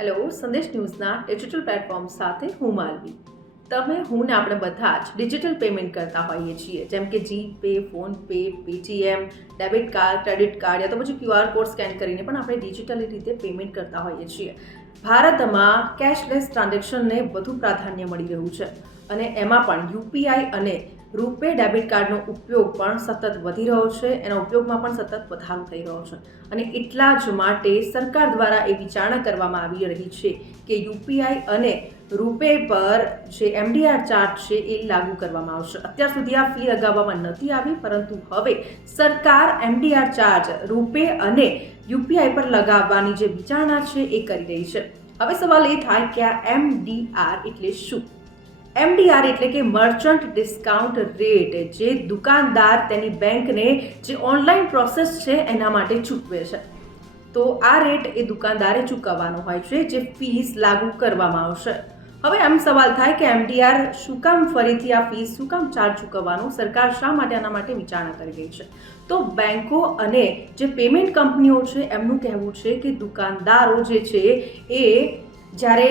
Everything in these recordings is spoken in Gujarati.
હેલો, સંદેશ ન્યૂઝના ડિજિટલ પ્લેટફોર્મ સાથે હું માલવી. હું ને આપણે બધા જ ડિજિટલ પેમેન્ટ કરતા હોઈએ છીએ, જેમ કે GPay, PhonePe, Paytm, debit card, credit card યા તો પછી QR કોડ સ્કેન કરીને પણ આપણે ડિજિટલી રીતે પેમેન્ટ કરતા હોઈએ છીએ. ભારતમાં કેશલેસ ટ્રાન્ઝેક્શનને વધુ પ્રાધાન્ય મળી રહ્યું છે અને એમાં પણ યુપીઆઈ અને રૂપે ડેબિટ કાર્ડનો ઉપયોગ પણ સતત વધી રહ્યો છે. એના ઉપયોગમાં પણ સતત વધારો થઈ રહ્યો છે અને એટલા જ માટે સરકાર દ્વારા એ વિચારણા કરવામાં આવી રહી છે કે યુપીઆઈ અને રૂપે પર જે MDR ચાર્જ છે એ લાગુ કરવામાં આવશે. અત્યાર સુધી આ ફી લગાવવામાં નથી આવી, પરંતુ હવે સરકાર MDR ચાર્જ રૂપે અને યુપીઆઈ પર લગાવવાની જે વિચારણા છે એ કરી રહી છે. હવે સવાલ એ થાય કે આ MDR એટલે શું? MDR એટલે કે મર્ચન્ટ ડિસ્કાઉન્ટ રેટ, જે દુકાનદાર તેની બેંકને જે ઓનલાઈન પ્રોસેસ છે એના માટે ચૂકવે છે. તો આ રેટ એ દુકાનદારે ચૂકવવાનો હોય છે, જે ફીસ લાગુ કરવામાં આવશે. હવે આમ સવાલ થાય કે MDR શું કામ ફરીથી આ ફીસ શું કામ ચાર્જ ચૂકવવાનું? સરકાર શા માટે આના માટે વિચારણા કરી રહી છે? તો બેંકો અને જે પેમેન્ટ કંપનીઓ છે એમનું કહેવું છે કે દુકાનદારો જે છે એ જ્યારે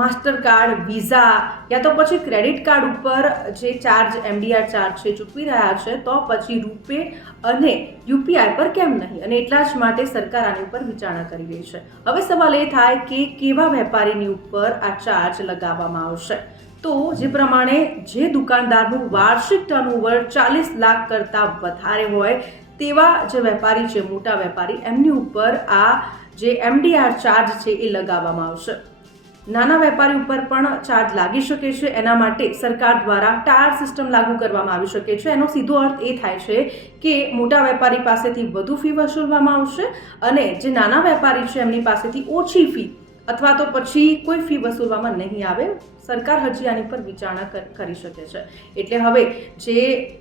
માસ્ટર કાર્ડ, વિઝા યા તો પછી ક્રેડિટ કાર્ડ ઉપર જે ચાર્જ MDR ચાર્જ છે ચૂકવી રહ્યા છે, તો પછી રૂપે અને યુપીઆઈ પર કેમ નહીં? અને એટલા જ માટે સરકાર આની ઉપર વિચારણા કરી રહી છે. હવે સવાલ એ થાય કે કેવા વેપારીની ઉપર આ ચાર્જ લગાવવામાં આવશે? તો જે પ્રમાણે જે દુકાનદારનું વાર્ષિક ટર્નઓવર 40 લાખ કરતાં વધારે હોય તેવા જે વેપારી છે, મોટા વેપારી, એમની ઉપર આ જે MDR ચાર્જ છે એ લગાવવામાં આવશે. નાના વેપારી ઉપર પણ ચાર્જ લાગી શકે છે. એના માટે સરકાર દ્વારા ટાયર સિસ્ટમ લાગુ કરવામાં આવી શકે છે. એનો સીધો અર્થ એ થાય છે કે મોટા વેપારી પાસેથી વધુ ફી વસૂલવામાં આવશે અને જે નાના વેપારી છે એમની પાસેથી ઓછી ફી અથવા તો પછી કોઈ ફી વસૂલવામાં નહીં આવે. સરકાર હજી આની પર વિચારણા કરી શકે છે. એટલે હવે જે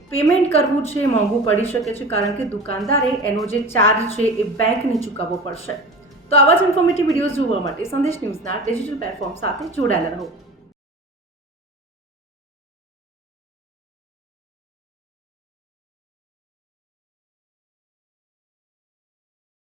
પેમેન્ટ કરવું છે એ મોંઘું પડી શકે છે, કારણ કે દુકાનદારે એનો જે ચાર્જ છે એ બેંકને ચૂકવવો પડશે. તો આવા જ ઇન્ફોર્મેટિવ વિડીયોઝ જોવા માટે સંદેશ ન્યૂઝના ડિજિટલ પ્લેટફોર્મ સાથે જોડાયેલા રહો.